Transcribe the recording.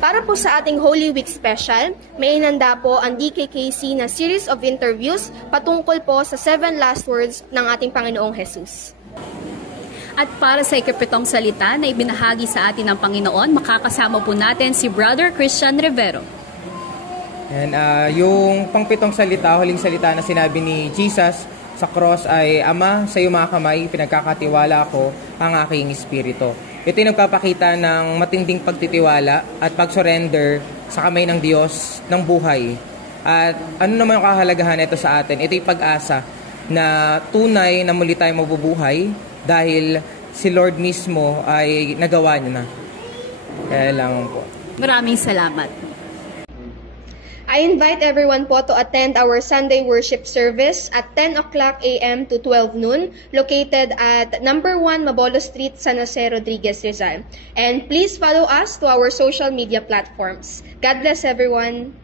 Para po sa ating Holy Week Special, may inanda po ang DKKC na series of interviews patungkol po sa 7 last words ng ating Panginoong Jesus. At para sa ikapitong salita na ibinahagi sa atin ng Panginoon, makakasama po natin si Brother Christian Rivero. And yung pangpitong salita, huling salita na sinabi ni Jesus sa cross ay, Ama, sa iyo mga kamay, pinagkakatiwala ko ang aking espiritu. Ito yung nagpapakita ng matinding pagtitiwala at pag-surrender sa kamay ng Diyos ng buhay. At ano naman yung kahalagahan nito sa atin? Ito yung pag-asa na tunay na muli tayo mabubuhay dahil si Lord mismo ay nagawa niya na. Kaya lang po. Maraming salamat. I invite everyone po to attend our Sunday worship service at 10 o'clock a.m. to 12 noon, located at number 1 Mabolo Street, San Jose, Rodriguez, Rizal. And please follow us to our social media platforms. God bless everyone.